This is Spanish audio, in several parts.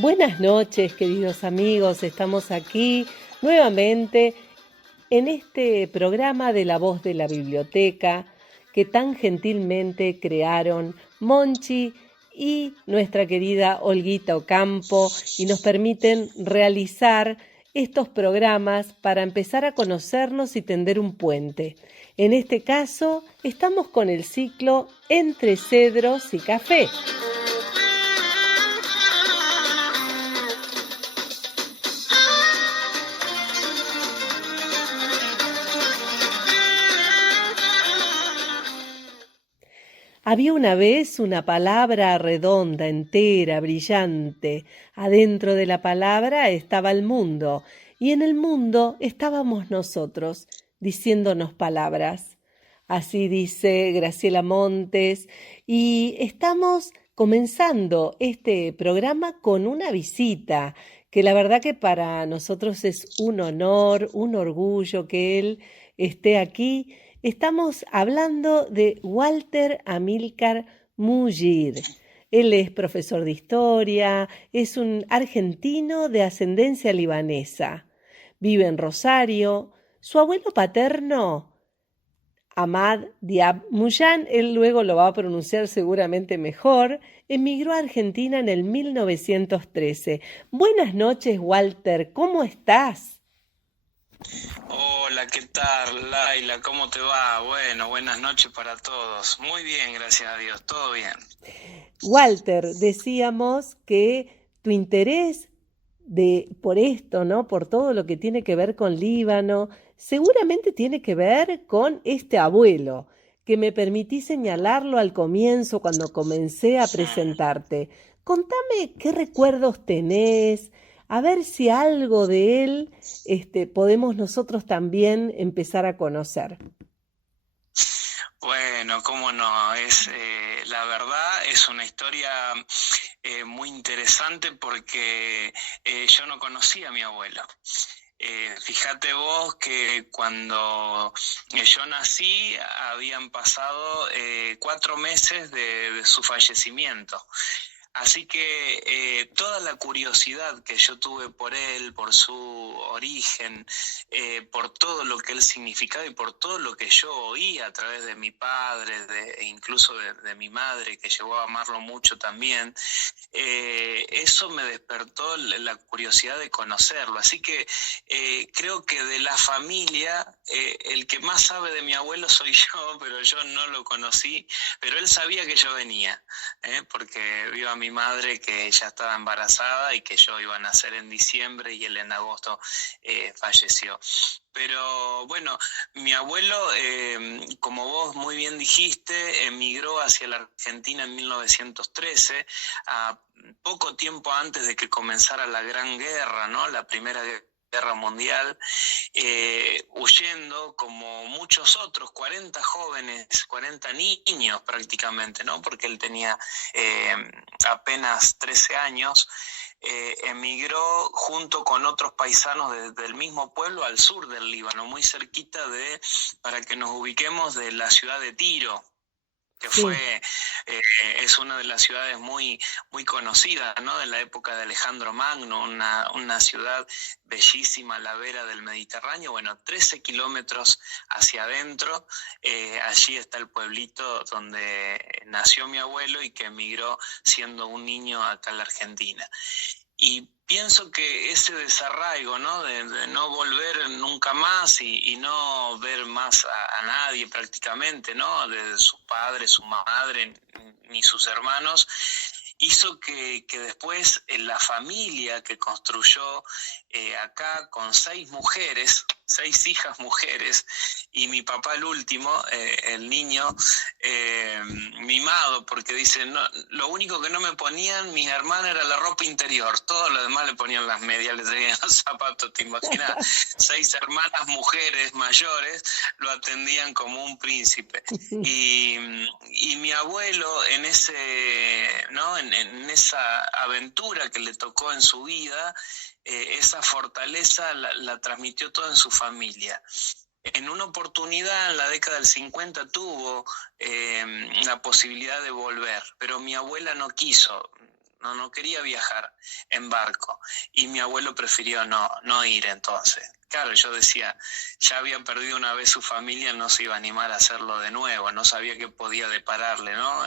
Buenas noches, queridos amigos. Estamos aquí nuevamente en este programa de La Voz de la Biblioteca que tan gentilmente crearon Monchi y nuestra querida Olguita Ocampo y nos permiten realizar estos programas para empezar a conocernos y tender un puente. En este caso, estamos con el ciclo Entre Cedros y Café. Había una vez una palabra redonda, entera, brillante. Adentro de la palabra estaba el mundo, y en el mundo estábamos nosotros, diciéndonos palabras. Así dice Graciela Montes, y estamos comenzando este programa con una visita, que la verdad que para nosotros es un honor, un orgullo que él esté aquí. Estamos hablando de Walter Amílcar Mugir. Él es profesor de historia, es un argentino de ascendencia libanesa. Vive en Rosario. Su abuelo paterno, Ahmad Diab Muyan, él luego lo va a pronunciar seguramente mejor, emigró a Argentina en el 1913. Buenas noches, Walter, ¿cómo estás? Hola, ¿qué tal, Laila? ¿Cómo te va? Bueno, buenas noches para todos. Muy bien, gracias a Dios, todo bien. Walter, decíamos que tu interés por esto, ¿no? Por todo lo que tiene que ver con Líbano, seguramente tiene que ver con este abuelo, que me permití señalarlo al comienzo cuando comencé a presentarte. Contame qué recuerdos tenés, a ver si algo de él, podemos nosotros también empezar a conocer. Bueno, cómo no, la verdad es una historia muy interesante porque yo no conocía a mi abuelo. Fíjate vos que cuando yo nací habían pasado 4 meses de su fallecimiento. Así que toda la curiosidad que yo tuve por él, por su origen, por todo lo que él significaba y por todo lo que yo oía a través de mi padre e incluso de mi madre, que llegó a amarlo mucho también, eso me despertó la curiosidad de conocerlo. Así que creo que de la familia, el que más sabe de mi abuelo soy yo, pero yo no lo conocí, pero él sabía que yo venía, porque vio a mi madre que ella estaba embarazada y que yo iba a nacer en diciembre y él en agosto falleció. Pero bueno, mi abuelo, como vos muy bien dijiste, emigró hacia la Argentina en 1913, a poco tiempo antes de que comenzara la Gran Guerra, ¿no? La Primera Guerra Mundial, huyendo como muchos otros, 40 jóvenes, 40 niños prácticamente, ¿no? Porque él tenía apenas 13 años. Emigró junto con otros paisanos del mismo pueblo al sur del Líbano, muy cerquita para que nos ubiquemos, de la ciudad de Tiro, que Sí. es una de las ciudades muy, muy conocidas, ¿no? De la época de Alejandro Magno, una ciudad bellísima a la vera del Mediterráneo. Bueno, 13 kilómetros hacia adentro, allí está el pueblito donde nació mi abuelo y que emigró siendo un niño acá en la Argentina. Y pienso que ese desarraigo, ¿no? De no volver nunca más y no ver más a nadie prácticamente, ¿no? De su padre, su madre, ni sus hermanos, hizo que después la familia que construyó acá con 6 hijas mujeres, y mi papá el último, el niño, mimado, porque dice, no, lo único que no me ponían mis hermanas era la ropa interior, todo lo demás le ponían las medias, le traían los zapatos. Te imaginas, 6 hermanas mujeres mayores lo atendían como un príncipe. Y mi abuelo en ¿no? En esa aventura que le tocó en su vida, esa fortaleza la transmitió toda en su familia. En una oportunidad, en la década del 50, tuvo la posibilidad de volver, pero mi abuela no quiso. no quería viajar en barco. Y mi abuelo prefirió no ir entonces. Claro, yo decía, ya había perdido una vez su familia, no se iba a animar a hacerlo de nuevo, no sabía qué podía depararle, ¿no?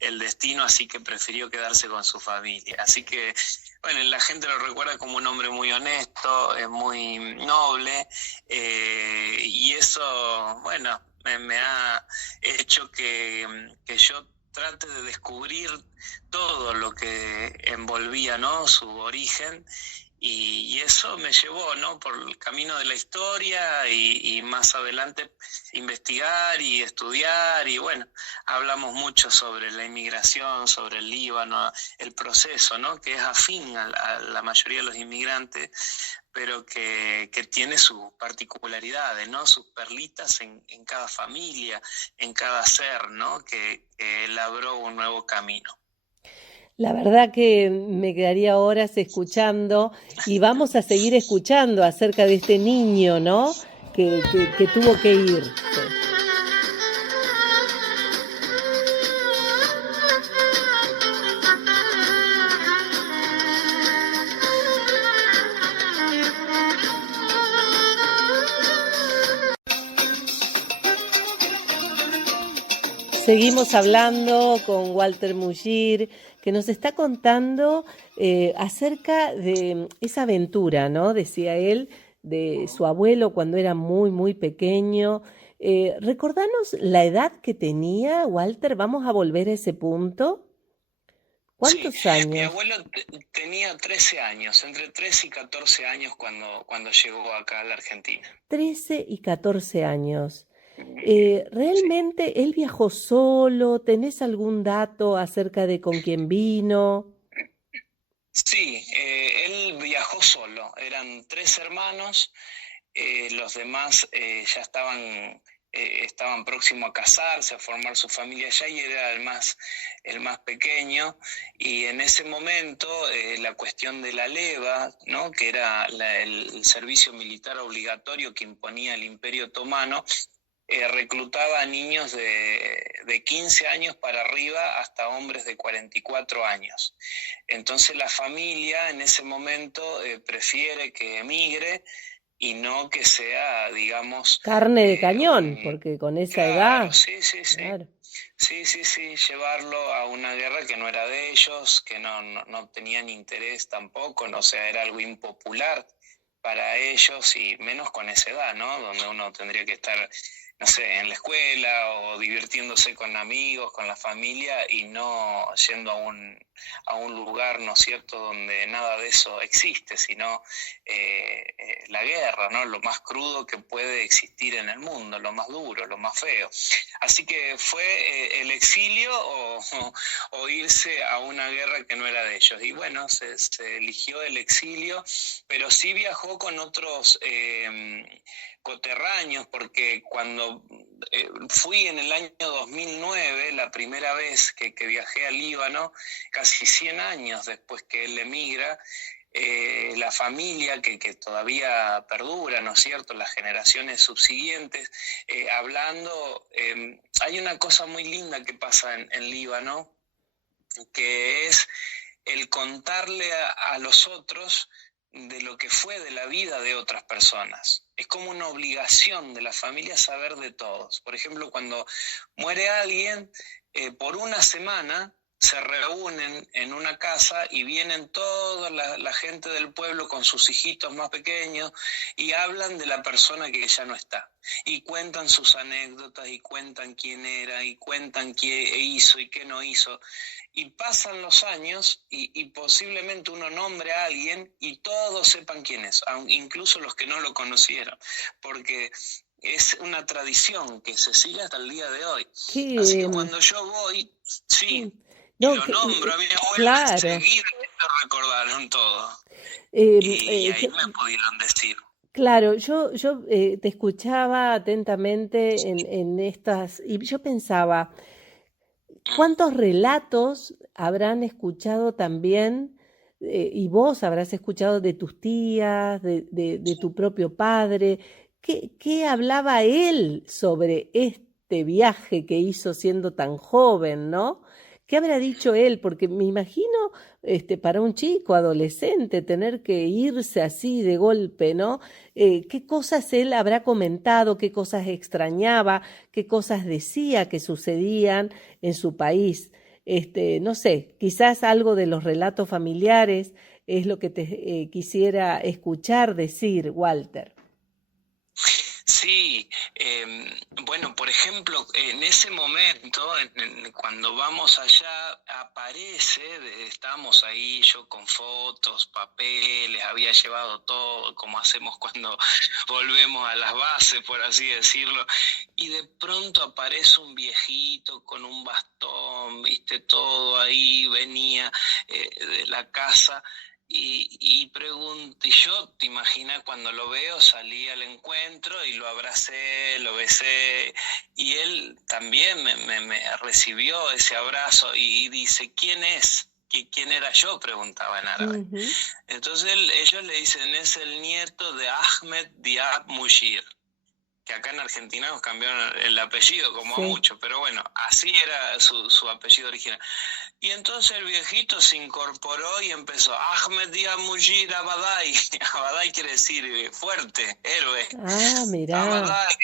El destino, así que prefirió quedarse con su familia. Así que, bueno, la gente lo recuerda como un hombre muy honesto, muy noble, y eso, bueno, me ha hecho que yo trate de descubrir todo lo que envolvía, ¿no? Su origen, y eso me llevó, ¿no? Por el camino de la historia y más adelante investigar y estudiar, y bueno, hablamos mucho sobre la inmigración, sobre el Líbano, el proceso, ¿no? Que es afín a la mayoría de los inmigrantes, pero que tiene sus particularidades, ¿no? Sus perlitas en cada familia, en cada ser, ¿no? Que labró un nuevo camino. La verdad que me quedaría horas escuchando y vamos a seguir escuchando acerca de este niño, ¿no? Que tuvo que irse. Seguimos hablando con Walter Mugir, que nos está contando acerca de esa aventura, ¿no? Decía él, de su abuelo cuando era muy, muy pequeño. Recordanos la edad que tenía, Walter, vamos a volver a ese punto. Sí, ¿Cuántos mi años? abuelo tenía 13 años, entre 13 y 14 años cuando llegó acá a la Argentina. 13 y 14 años. Sí. ¿Realmente él viajó solo? ¿Tenés algún dato acerca de con quién vino? Sí, él viajó solo, eran 3 hermanos, los demás ya estaban próximos a casarse, a formar su familia allá, y era el más pequeño, y en ese momento la cuestión de la leva, ¿no? Que era el servicio militar obligatorio que imponía el Imperio Otomano, reclutaba a niños de 15 años para arriba hasta hombres de 44 años. Entonces la familia en ese momento prefiere que emigre y no que sea, digamos, Carne de cañón, un... porque con esa Claro, edad, sí, sí, sí. claro. Sí, sí, sí, llevarlo a una guerra que no era de ellos, que no tenían interés tampoco, no, o sea, era algo impopular para ellos, y menos con esa edad, ¿no? Donde uno tendría que estar, no sé, en la escuela o divirtiéndose con amigos, con la familia, y no yendo a un lugar, ¿no es cierto?, donde nada de eso existe, sino la guerra, ¿no? Lo más crudo que puede existir en el mundo, lo más duro, lo más feo. Así que fue el exilio o irse a una guerra que no era de ellos. Y bueno, se eligió el exilio, pero sí viajó con otros coterráneos, porque cuando fui en el año 2009, la primera vez que viajé al Líbano, casi 100 años después que él emigra, la familia que todavía perdura, ¿no es cierto?, las generaciones subsiguientes, hablando, hay una cosa muy linda que pasa en Líbano, que es el contarle a los otros de lo que fue de la vida de otras personas. Es como una obligación de la familia saber de todos. Por ejemplo, cuando muere alguien, por una semana se reúnen en una casa y vienen toda la gente del pueblo con sus hijitos más pequeños y hablan de la persona que ya no está. Y cuentan sus anécdotas y cuentan quién era y cuentan qué hizo y qué no hizo. Y pasan los años y posiblemente uno nombre a alguien y todos sepan quién es, incluso los que no lo conocieron, porque es una tradición que se sigue hasta el día de hoy. Así Qué, que cuando yo voy, mm, sí, y no, lo nombro a mi abuelo, claro. enseguida lo recordaron todo. Em, Y eh, ahí yo- me pudieron decir. claro, yo te escuchaba atentamente en estas, y yo pensaba, ¿cuántos relatos habrán escuchado también, y vos habrás escuchado de tus tías, de tu propio padre? ¿Qué hablaba él sobre este viaje que hizo siendo tan joven, ¿no? ¿Qué habrá dicho él? Porque me imagino, para un chico, adolescente, tener que irse así de golpe, ¿no? ¿Qué cosas él habrá comentado? ¿Qué cosas extrañaba? ¿Qué cosas decía que sucedían en su país? No sé, quizás algo de los relatos familiares es lo que te quisiera escuchar decir, Walter. Sí, bueno, por ejemplo, en ese momento, cuando vamos allá, estamos ahí yo con fotos, papeles, había llevado todo, como hacemos cuando volvemos a las bases, por así decirlo, y de pronto aparece un viejito con un bastón, viste, todo ahí, venía de la casa. Y pregunto, y yo, te imaginas, cuando lo veo, salí al encuentro y lo abracé, lo besé, y él también me recibió ese abrazo y dice, ¿quién es? ¿Quién era yo? Preguntaba en árabe. Ujú. Entonces ellos le dicen, es el nieto de Ahmed Diab Mushir, que acá en Argentina nos cambiaron el apellido como a Sí. muchos, pero bueno, así era su apellido original. Y entonces el viejito se incorporó y empezó, Ahmed Dia Mujir Abadai. Abadai quiere decir fuerte, héroe. Ah, mirá. Abadai,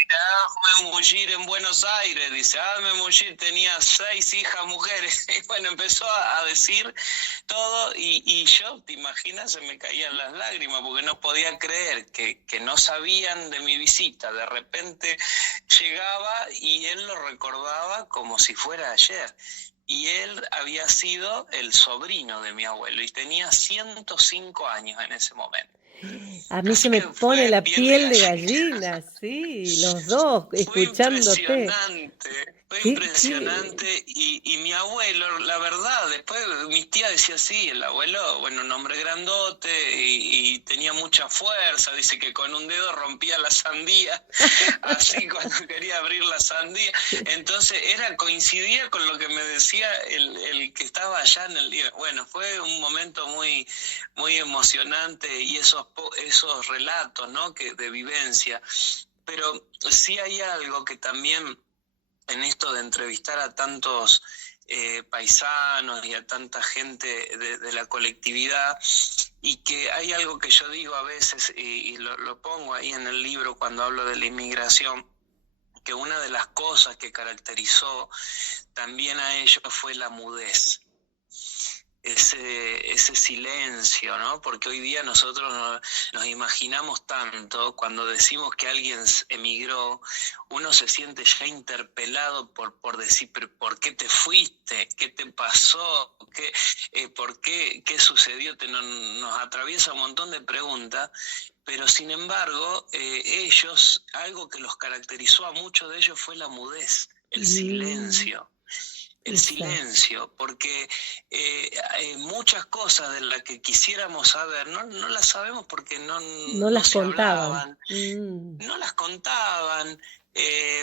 Ahmed Mujir en Buenos Aires, dice, Ahmed Mujir tenía 6 hijas mujeres. Y bueno, empezó a decir todo y yo, te imaginas, se me caían las lágrimas porque no podía creer que no sabían de mi visita. De repente llegaba y él lo recordaba como si fuera ayer. Y él había sido el sobrino de mi abuelo y tenía 105 años en ese momento. A mí se Así me que pone fue la piel de piel de gallina. gallina, sí, los dos, escuchándote. Fue Qué? impresionante y mi abuelo, la verdad, después mis tías decían sí, el abuelo, bueno, un hombre grandote y tenía mucha fuerza, dice que con un dedo rompía la sandía, así cuando quería abrir la sandía, entonces coincidía con lo que me decía el que estaba allá en el día. Bueno, fue un momento muy emocionante y esos relatos, ¿no? De vivencia. Pero sí hay algo que también en esto de entrevistar a tantos paisanos y a tanta gente de la colectividad, y que hay algo que yo digo a veces y lo pongo ahí en el libro cuando hablo de la inmigración, que una de las cosas que caracterizó también a ellos fue la mudez. Ese silencio, ¿no? Porque hoy día nosotros nos imaginamos tanto, cuando decimos que alguien emigró, uno se siente ya interpelado por decir, pero ¿por qué te fuiste? ¿Qué te pasó? ¿Por qué? ¿Qué sucedió? Nos atraviesa un montón de preguntas, pero sin embargo, ellos, algo que los caracterizó a muchos de ellos fue la mudez, el Mm, silencio. El exacto. silencio, porque muchas cosas de las que quisiéramos saber no las sabemos porque No no las se contaban. hablaban, Mm. no las contaban,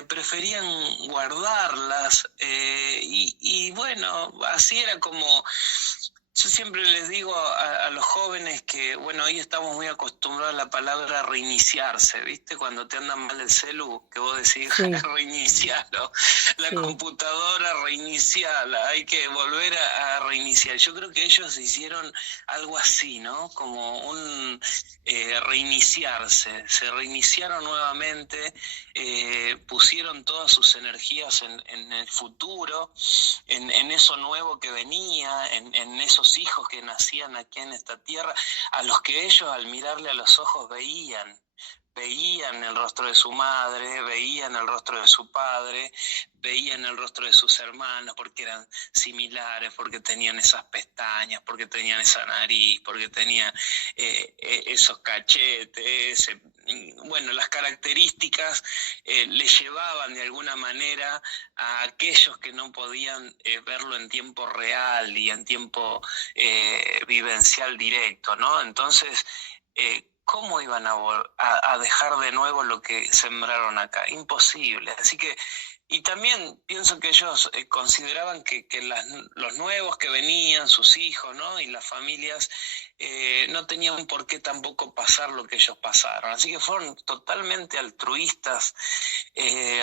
preferían guardarlas y bueno, así era como. Yo siempre les digo a los jóvenes que, bueno, hoy estamos muy acostumbrados a la palabra reiniciarse, ¿viste? Cuando te anda mal el celu, que vos decís, Sí, reiniciarlo, la sí. computadora, reiniciarla, hay que volver a reiniciar. Yo creo que ellos hicieron algo así, ¿no? Como un reiniciarse, se reiniciaron nuevamente, pusieron todas sus energías en el futuro, en eso nuevo que venía, en esos hijos que nacían aquí en esta tierra, a los que ellos al mirarle a los ojos veían el rostro de su madre, veían el rostro de su padre, veían el rostro de sus hermanos, porque eran similares, porque tenían esas pestañas, porque tenían esa nariz, porque tenían esos cachetes, bueno, las características les llevaban de alguna manera a aquellos que no podían verlo en tiempo real y en tiempo vivencial directo, ¿no? Entonces, ¿cómo iban a dejar de nuevo lo que sembraron acá? Imposible. Así que Y también pienso que ellos consideraban que los nuevos que venían, sus hijos, ¿no? Y las familias no tenían por qué tampoco pasar lo que ellos pasaron. Así que fueron totalmente altruistas,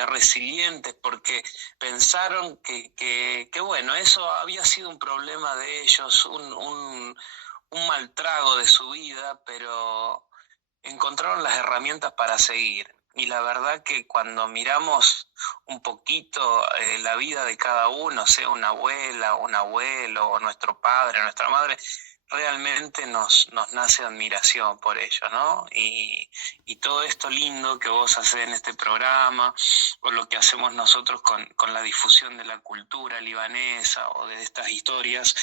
resilientes, porque pensaron que bueno, eso había sido un problema de ellos, un mal trago de su vida, pero encontraron las herramientas para seguir. Y la verdad que cuando miramos un poquito la vida de cada uno, sea una abuela, un abuelo, o nuestro padre, nuestra madre, realmente nos nace admiración por ello, ¿no? Y todo esto lindo que vos hacés en este programa, o lo que hacemos nosotros con la difusión de la cultura libanesa o de estas historias,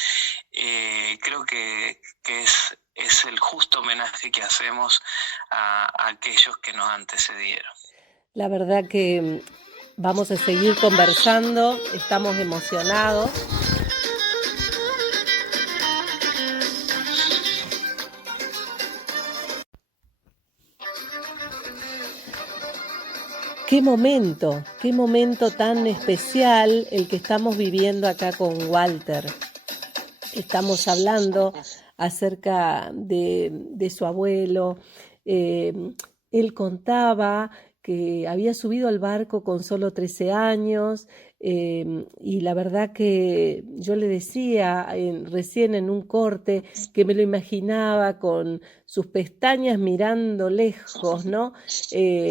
creo que es el justo homenaje que hacemos a aquellos que nos antecedieron. La verdad que vamos a seguir conversando, estamos emocionados. Qué momento tan especial el que estamos viviendo acá con Walter. Estamos hablando acerca de su abuelo. Él contaba que había subido al barco con solo 13 años, y la verdad que yo le decía recién en un corte que me lo imaginaba con sus pestañas mirando lejos, ¿no?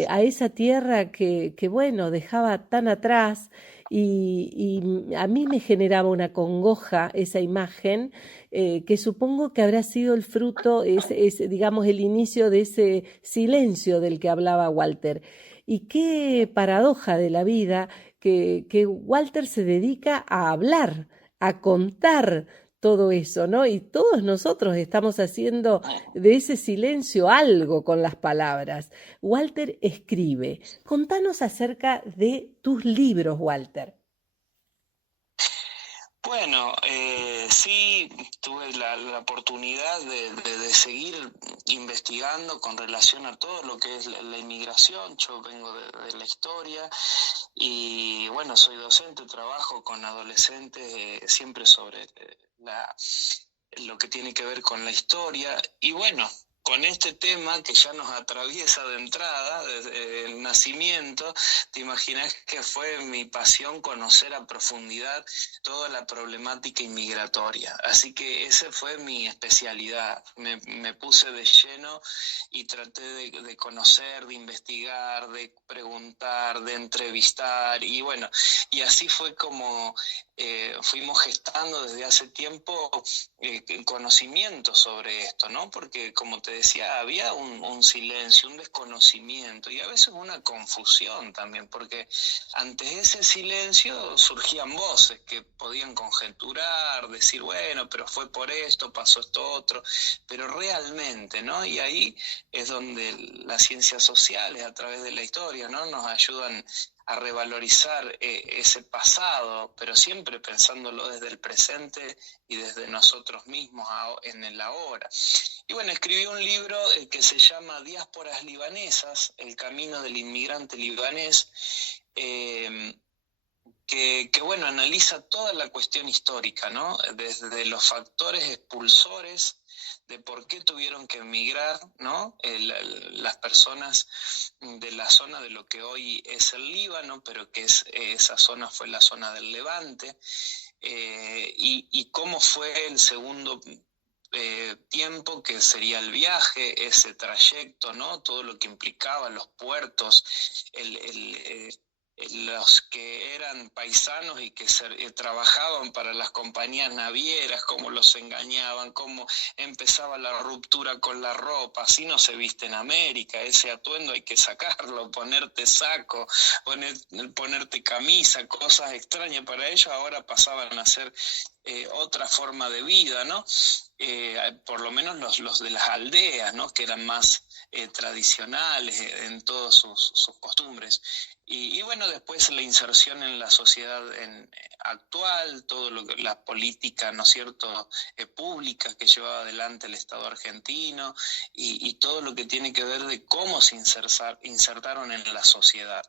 A esa tierra que bueno, dejaba tan atrás. Y a mí me generaba una congoja esa imagen, que supongo que habrá sido el fruto, digamos, el inicio de ese silencio del que hablaba Walter. Y qué paradoja de la vida que Walter se dedica a hablar, a contar todo eso, ¿no? Y todos nosotros estamos haciendo de ese silencio algo con las palabras. Walter escribe. Contanos acerca de tus libros, Walter. Bueno, sí, tuve la oportunidad de seguir investigando con relación a todo lo que es la inmigración. Yo vengo de la historia y bueno, soy docente, trabajo con adolescentes siempre sobre lo que tiene que ver con la historia. Y bueno, con este tema que ya nos atraviesa de entrada, desde el nacimiento, te imaginas que fue mi pasión conocer a profundidad toda la problemática inmigratoria. Así que esa fue mi especialidad. Me puse de lleno y traté de conocer, de investigar, de preguntar, de entrevistar. Y bueno, y así fue como fuimos gestando desde hace tiempo conocimiento sobre esto, ¿no? Porque como te decía, había un silencio, un desconocimiento y a veces una confusión también, porque ante ese silencio surgían voces que podían conjeturar, decir, bueno, pero fue por esto, pasó esto otro, pero realmente, ¿no? Y ahí es donde las ciencias sociales, a través de la historia, ¿no? Nos ayudan a revalorizar ese pasado, pero siempre pensándolo desde el presente y desde nosotros mismos en el ahora. Y bueno, escribí un libro que se llama Diásporas Libanesas, el camino del inmigrante libanés, que bueno, analiza toda la cuestión histórica, ¿no? Desde los factores expulsores de por qué tuvieron que emigrar, ¿no? Las personas de la zona de lo que hoy es el Líbano, pero que esa zona fue la zona del Levante, y cómo fue el segundo tiempo, que sería el viaje, ese trayecto, ¿no? Todo lo que implicaba los puertos, los que eran paisanos y que trabajaban para las compañías navieras, cómo los engañaban, cómo empezaba la ruptura con la ropa. Así no se viste en América, ese atuendo hay que sacarlo, ponerte saco, ponerte camisa, cosas extrañas para ellos ahora pasaban a ser otra forma de vida, ¿no? Por lo menos los de las aldeas, ¿no? Que eran más tradicionales en todas sus costumbres. Y bueno, después la inserción en la sociedad actual, todo lo que las políticas, ¿no es cierto?, públicas que llevaba adelante el Estado argentino y todo lo que tiene que ver de cómo se insertaron en la sociedad.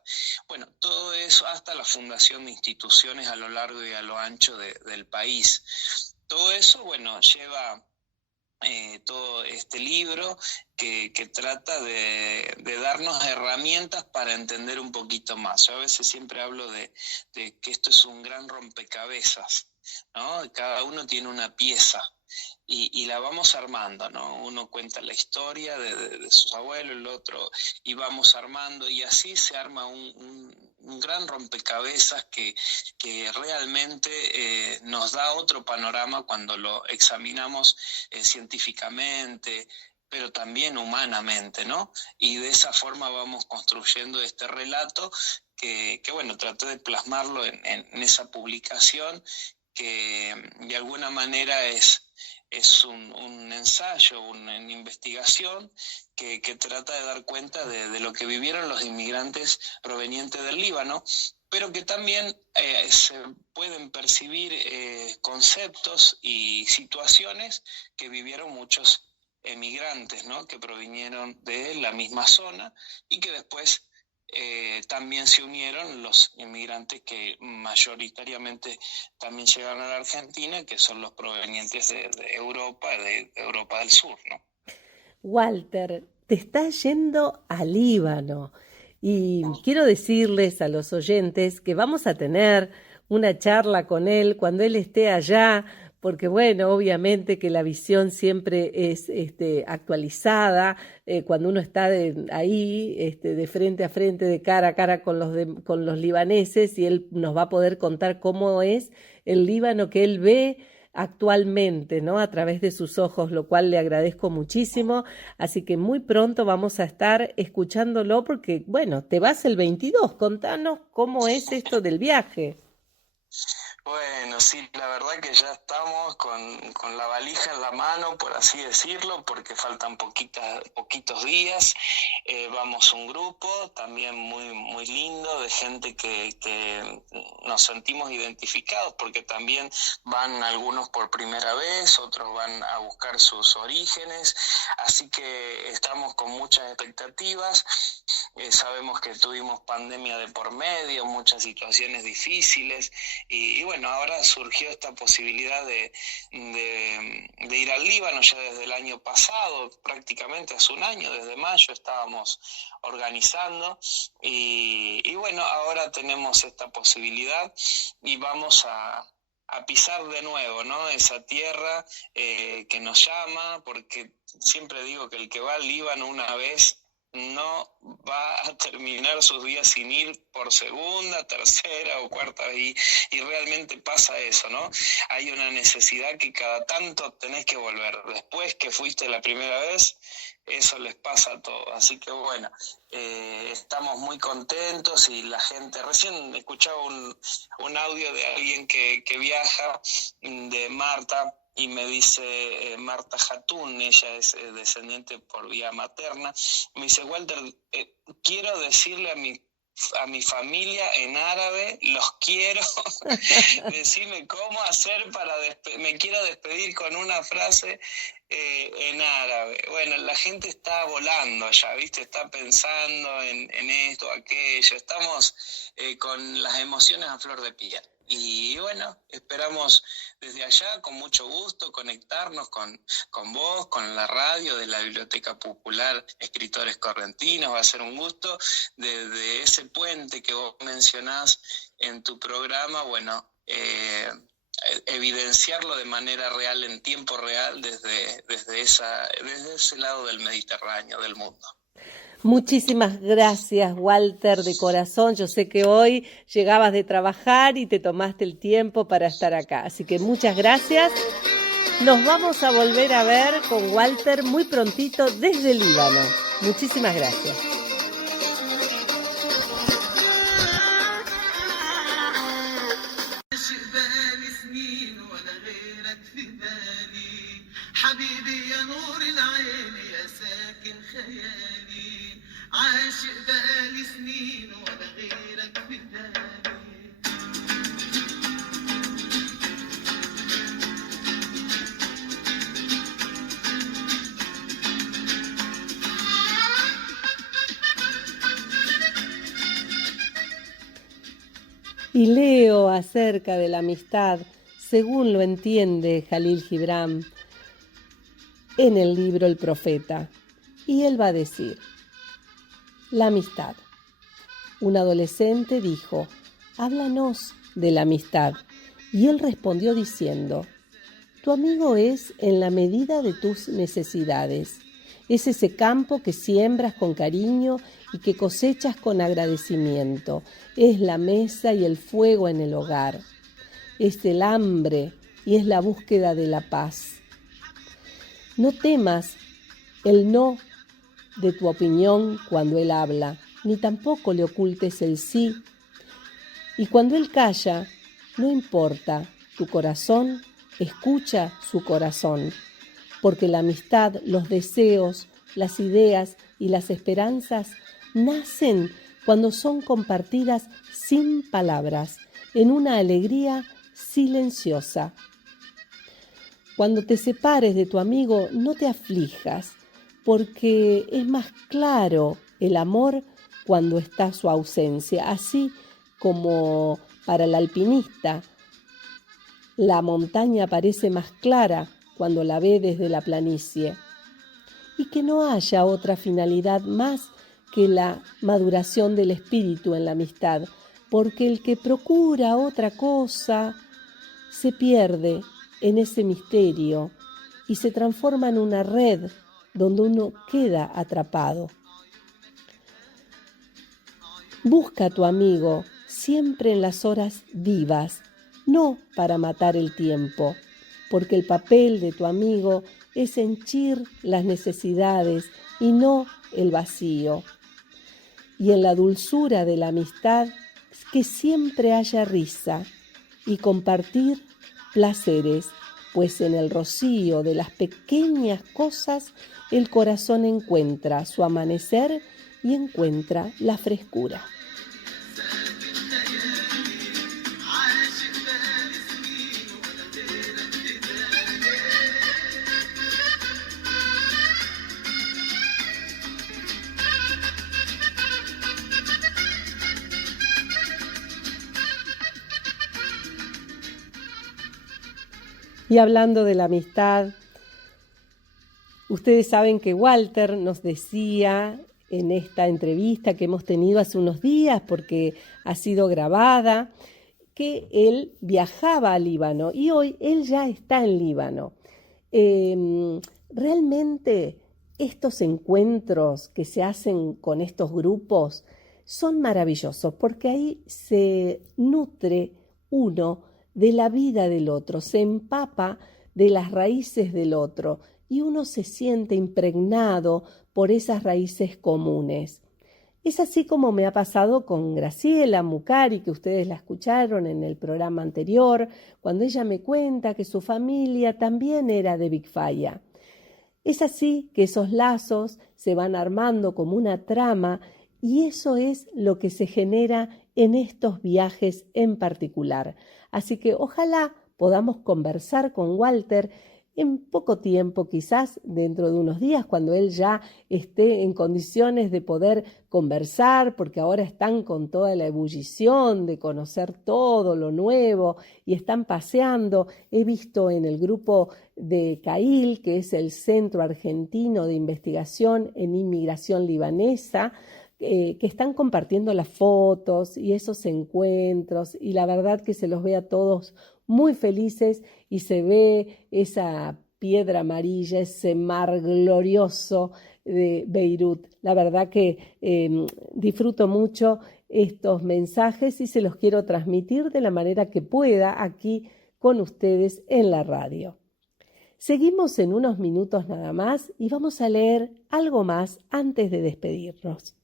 Bueno, todo eso hasta la fundación de instituciones a lo largo y a lo ancho del país. Todo eso, bueno, lleva todo este libro que trata de darnos herramientas para entender un poquito más. Yo a veces siempre hablo de que esto es un gran rompecabezas, ¿no? Cada uno tiene una pieza y la vamos armando, ¿no? Uno cuenta la historia de sus abuelos, el otro, y vamos armando, y así se arma un gran rompecabezas que realmente nos da otro panorama cuando lo examinamos científicamente, pero también humanamente, ¿no? Y de esa forma vamos construyendo este relato que bueno, traté de plasmarlo en esa publicación que de alguna manera es un ensayo, una investigación que trata de dar cuenta de lo que vivieron los inmigrantes provenientes del Líbano, pero que también se pueden percibir conceptos y situaciones que vivieron muchos emigrantes, ¿no?, que provinieron de la misma zona y que después también se unieron los inmigrantes que mayoritariamente también llegaron a la Argentina, que son los provenientes de Europa del Sur, ¿no? Walter, te estás yendo a Líbano y quiero decirles a los oyentes que vamos a tener una charla con él cuando él esté allá, porque bueno, obviamente que la visión siempre es actualizada cuando uno está ahí de frente a frente, de cara a cara con los libaneses, y él nos va a poder contar cómo es el Líbano que él ve actualmente, ¿no?, a través de sus ojos, lo cual le agradezco muchísimo. Así que muy pronto vamos a estar escuchándolo porque, bueno, te vas el 22. Contanos cómo es esto del viaje. Bueno, sí, la verdad que ya estamos con la valija en la mano, por así decirlo, porque faltan poquitos días. Vamos un grupo también muy lindo de gente que nos sentimos identificados, porque también van algunos por primera vez, otros van a buscar sus orígenes, así que estamos con muchas expectativas. Sabemos que tuvimos pandemia de por medio, muchas situaciones difíciles, y bueno, ahora surgió esta posibilidad de ir al Líbano ya desde el año pasado, prácticamente hace un año, desde mayo estábamos organizando, y bueno, ahora tenemos esta posibilidad y vamos a pisar de nuevo, ¿no?, esa tierra que nos llama, porque siempre digo que el que va al Líbano una vez no va a terminar sus días sin ir por segunda, tercera o cuarta, y realmente pasa eso, ¿no? Hay una necesidad que cada tanto tenés que volver. Después que fuiste la primera vez, eso les pasa a todos. Así que bueno, estamos muy contentos y la gente, recién escuchaba un audio de alguien que viaja, de Marta, y me dice Marta Hatun, ella es descendiente por vía materna, me dice: Walter, quiero decirle a mi familia en árabe, los quiero, decime cómo hacer para me quiero despedir con una frase en árabe. Bueno, la gente está volando ya, ¿viste? Está pensando en esto, aquello, estamos con las emociones a flor de piel. Y bueno, esperamos desde allá con mucho gusto conectarnos con vos, con la radio de la Biblioteca Popular Escritores Correntinos. Va a ser un gusto desde ese puente que vos mencionás en tu programa, bueno, evidenciarlo de manera real, en tiempo real, desde ese lado del Mediterráneo, del mundo. Muchísimas gracias, Walter, de corazón. Yo sé que hoy llegabas de trabajar y te tomaste el tiempo para estar acá. Así que muchas gracias. Nos vamos a volver a ver con Walter muy prontito desde el Líbano. Muchísimas gracias. عاشق بقالي سنين ولا غيرك في بالي Y leo acerca de la amistad según lo entiende Jalil Gibran en el libro El Profeta. Y él va a decir: la amistad. Un adolescente dijo: háblanos de la amistad. Y él respondió diciendo: tu amigo es en la medida de tus necesidades. Es ese campo que siembras con cariño y que cosechas con agradecimiento. Es la mesa y el fuego en el hogar. Es el hambre y es la búsqueda de la paz. No temas el no de tu opinión cuando él habla, ni tampoco le ocultes el sí. Y cuando él calla, no importa, tu corazón escucha su corazón, porque la amistad, los deseos, las ideas y las esperanzas nacen cuando son compartidas sin palabras, en una alegría silenciosa. Cuando te separes de tu amigo, no te aflijas, porque es más claro el amor cuando está su ausencia, así como para el alpinista la montaña parece más clara cuando la ve desde la planicie, y que no haya otra finalidad más que la maduración del espíritu en la amistad, porque el que procura otra cosa se pierde en ese misterio y se transforma en una red donde uno queda atrapado. Busca a tu amigo siempre en las horas vivas, no para matar el tiempo, porque el papel de tu amigo es henchir las necesidades y no el vacío. Y en la dulzura de la amistad, que siempre haya risa y compartir placeres, pues en el rocío de las pequeñas cosas el corazón encuentra su amanecer y encuentra la frescura. Y hablando de la amistad, ustedes saben que Walter nos decía en esta entrevista que hemos tenido hace unos días, porque ha sido grabada, que él viajaba a Líbano y hoy él ya está en Líbano. Realmente estos encuentros que se hacen con estos grupos son maravillosos, porque ahí se nutre uno de la vida del otro, se empapa de las raíces del otro y uno se siente impregnado por esas raíces comunes. Es así como me ha pasado con Graciela Mucari, que ustedes la escucharon en el programa anterior, cuando ella me cuenta que su familia también era de Bigfaya. Es así que esos lazos se van armando como una trama y eso es lo que se genera en estos viajes en particular. Así que ojalá podamos conversar con Walter en poco tiempo, quizás dentro de unos días, cuando él ya esté en condiciones de poder conversar, porque ahora están con toda la ebullición de conocer todo lo nuevo y están paseando. He visto en el grupo de CAIL, que es el Centro Argentino de Investigación en Inmigración Libanesa, que están compartiendo las fotos y esos encuentros, y la verdad que se los ve a todos muy felices y se ve esa piedra amarilla, ese mar glorioso de Beirut. La verdad que disfruto mucho estos mensajes y se los quiero transmitir de la manera que pueda aquí con ustedes en la radio. Seguimos en unos minutos nada más y vamos a leer algo más antes de despedirnos.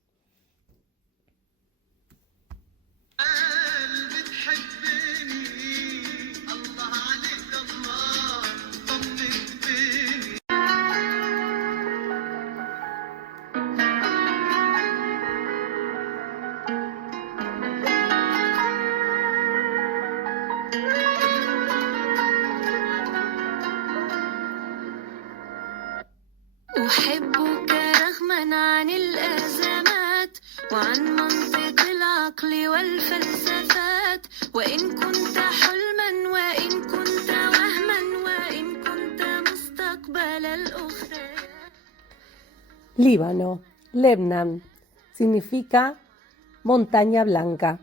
أحبك رغما عن الأزمات وعن منطق العقل والفلسفات وإن كنت حلما وإن كنت وهما وإن كنت مستقبل الأخرى. Líbano, Lebnan, significa montaña blanca.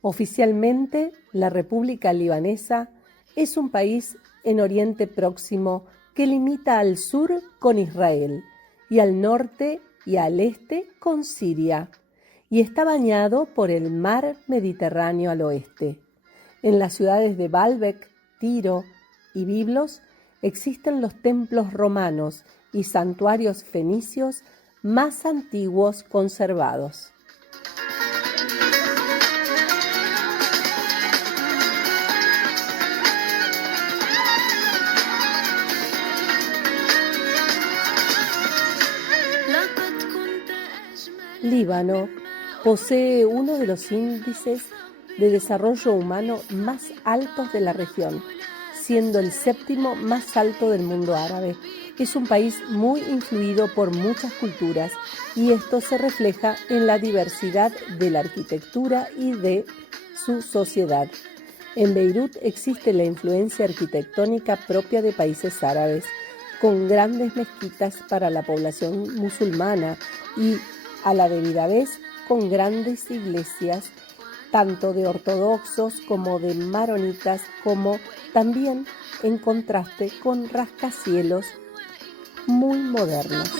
Oficialmente, la República Libanesa es un país en Oriente Próximo que limita al sur con Israel y al norte y al este con Siria, y está bañado por el mar Mediterráneo al oeste. En las ciudades de Baalbek, Tiro y Biblos existen los templos romanos y santuarios fenicios más antiguos conservados. Líbano posee uno de los índices de desarrollo humano más altos de la región, siendo el séptimo más alto del mundo árabe. Es un país muy influido por muchas culturas y esto se refleja en la diversidad de la arquitectura y de su sociedad. En Beirut existe la influencia arquitectónica propia de países árabes, con grandes mezquitas para la población musulmana y, a la debida vez, con grandes iglesias, tanto de ortodoxos como de maronitas, como también en contraste con rascacielos muy modernos.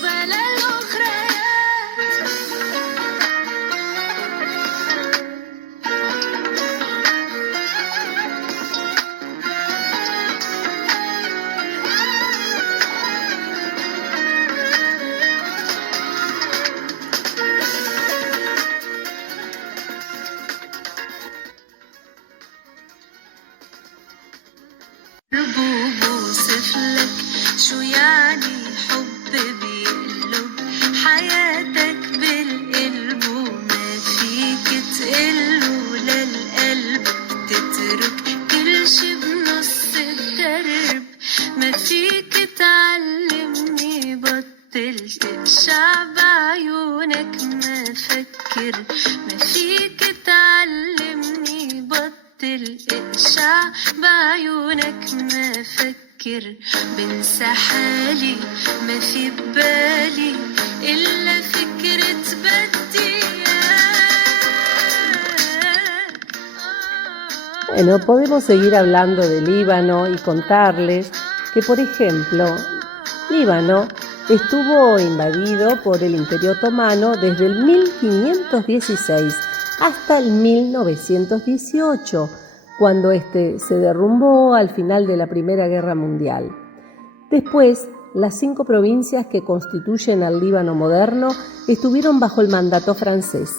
بنسى حالي ما في ببالي إلا فكرة Bueno, podemos seguir hablando de Líbano y contarles que, por ejemplo, Líbano estuvo invadido por el Imperio Otomano desde el 1516 hasta el 1918, cuando este se derrumbó al final de la Primera Guerra Mundial. Después, las 5 provincias que constituyen al Líbano moderno estuvieron bajo el mandato francés.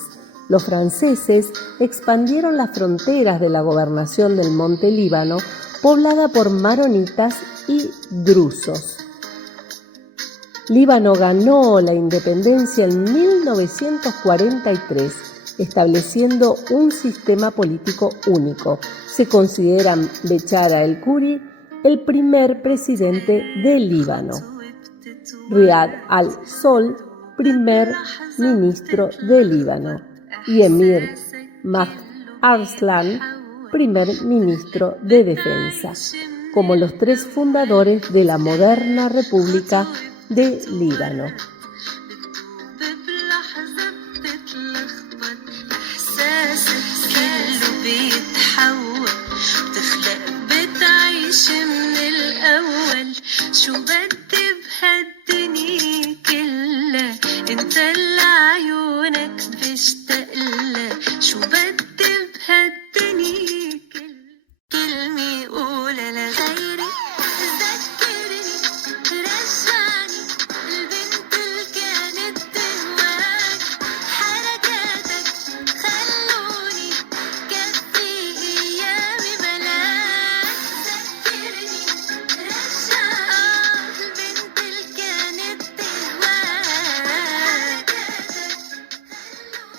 Los franceses expandieron las fronteras de la gobernación del Monte Líbano, poblada por maronitas y drusos. Líbano ganó la independencia en 1943, estableciendo un sistema político único. Se considera Bechara el-Khoury el primer presidente del Líbano. Riad al-Sol, primer ministro del Líbano, y Emir Majd Arslan, primer ministro de Defensa, como los 3 fundadores de la moderna República de Líbano.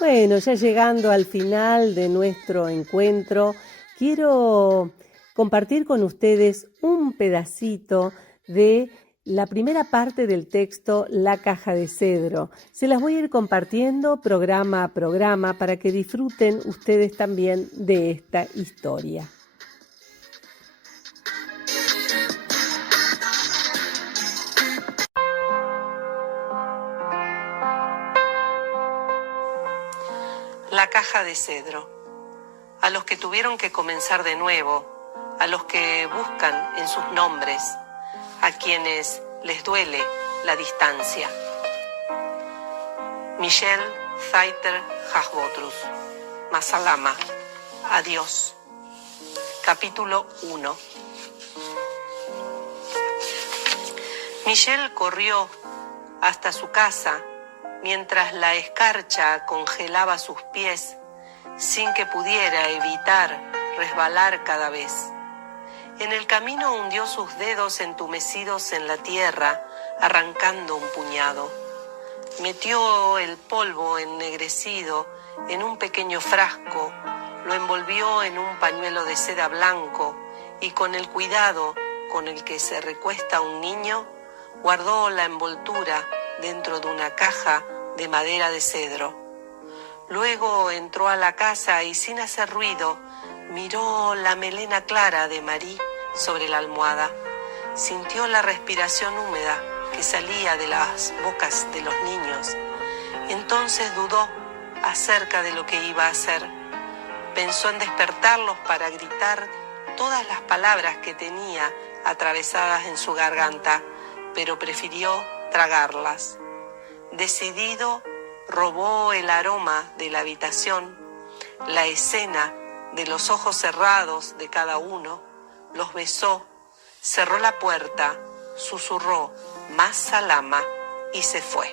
Bueno, ya llegando al final de nuestro encuentro, quiero compartir con ustedes un pedacito de la primera parte del texto La caja de cedro. Se las voy a ir compartiendo programa a programa para que disfruten ustedes también de esta historia. La caja de cedro. A los que tuvieron que comenzar de nuevo, a los que buscan en sus nombres, a quienes les duele la distancia. Michel Zaiter Hasbotrus, Masalama, adiós. Capítulo 1. Michel corrió hasta su casa mientras la escarcha congelaba sus pies sin que pudiera evitar resbalar cada vez. En el camino hundió sus dedos entumecidos en la tierra, arrancando un puñado. Metió el polvo ennegrecido en un pequeño frasco, lo envolvió en un pañuelo de seda blanco y con el cuidado con el que se recuesta un niño, guardó la envoltura dentro de una caja de madera de cedro. Luego entró a la casa y sin hacer ruido, miró la melena clara de Marie sobre la almohada. Sintió la respiración húmeda que salía de las bocas de los niños. Entonces dudó acerca de lo que iba a hacer. Pensó en despertarlos para gritar todas las palabras que tenía atravesadas en su garganta, pero prefirió tragarlas. Decidido, robó el aroma de la habitación, la escena de los ojos cerrados de cada uno, los besó, cerró la puerta, susurró Masalama y se fue.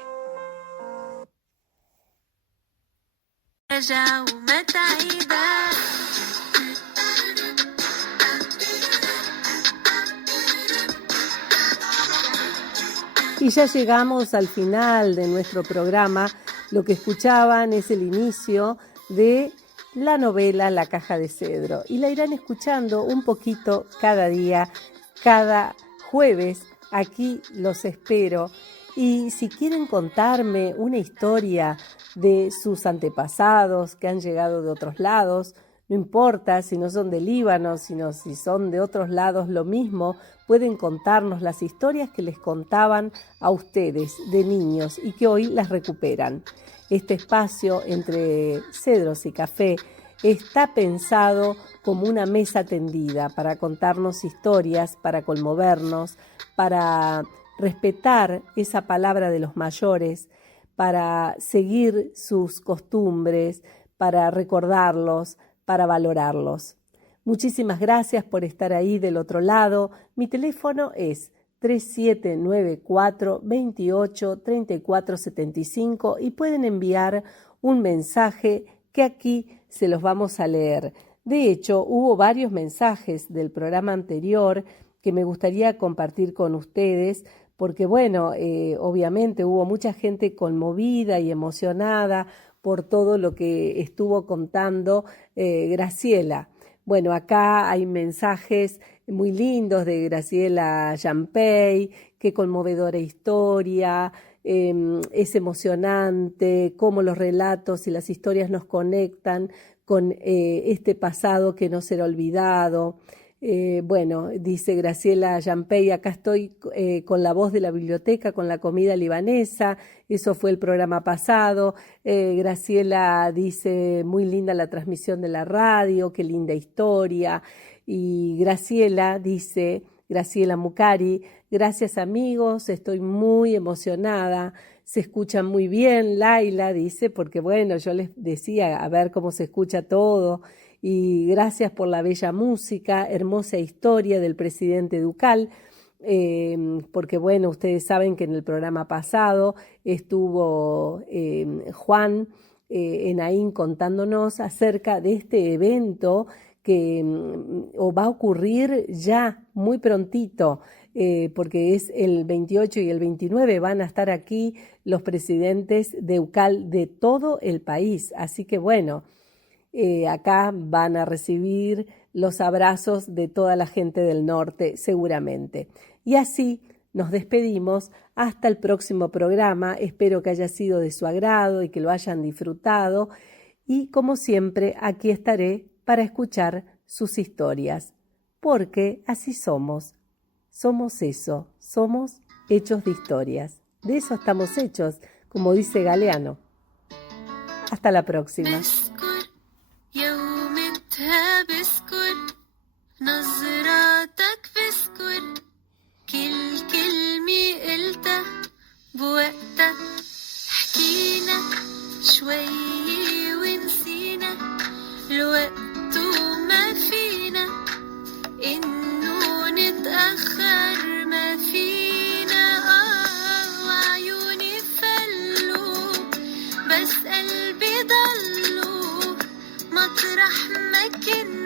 Y ya llegamos al final de nuestro programa. Lo que escuchaban es el inicio de la novela La caja de cedro y la irán escuchando un poquito cada día, cada jueves. Aquí los espero y si quieren contarme una historia de sus antepasados que han llegado de otros lados, no importa si no son de Líbano, sino si son de otros lados, lo mismo, pueden contarnos las historias que les contaban a ustedes de niños y que hoy las recuperan. Este espacio entre cedros y café está pensado como una mesa tendida para contarnos historias, para conmovernos, para respetar esa palabra de los mayores, para seguir sus costumbres, para recordarlos, para valorarlos. Muchísimas gracias por estar ahí del otro lado. Mi teléfono es 3794-283475 y pueden enviar un mensaje que aquí se los vamos a leer. De hecho, hubo varios mensajes del programa anterior que me gustaría compartir con ustedes porque, bueno, obviamente hubo mucha gente conmovida y emocionada por todo lo que estuvo contando Graciela. Bueno, acá hay mensajes muy lindos de Graciela Jampey, qué conmovedora historia, es emocionante cómo los relatos y las historias nos conectan con este pasado que no será olvidado. Bueno, dice Graciela Jampey, acá estoy con la voz de la biblioteca, con la comida libanesa, eso fue el programa pasado. Graciela dice, muy linda la transmisión de la radio, qué linda historia. Y Graciela dice, Graciela Mucari, gracias amigos, estoy muy emocionada, se escucha muy bien. Laila dice, porque bueno, yo les decía, a ver cómo se escucha todo. Y gracias por la bella música, hermosa historia del presidente Ducal, porque bueno, ustedes saben que en el programa pasado estuvo Juan Enaín contándonos acerca de este evento que va a ocurrir ya muy prontito, porque es el 28 y el 29, van a estar aquí los presidentes de Ducal de todo el país, así que bueno, acá van a recibir los abrazos de toda la gente del norte seguramente. Y así nos despedimos hasta el próximo programa. Espero que haya sido de su agrado y que lo hayan disfrutado. Y como siempre, aquí estaré para escuchar sus historias, porque así somos. Somos eso, somos hechos de historias. De eso estamos hechos, como dice Galeano. Hasta la próxima. بذكر يوم انت بذكر نظراتك بذكر كل كلمة قلتها بوقتها حكينا شوي ونسينا الوقت وما فينا إنه نتأخر ما فينا وعيوني فلوا بس قلبي ضلوا مطرح ما كنا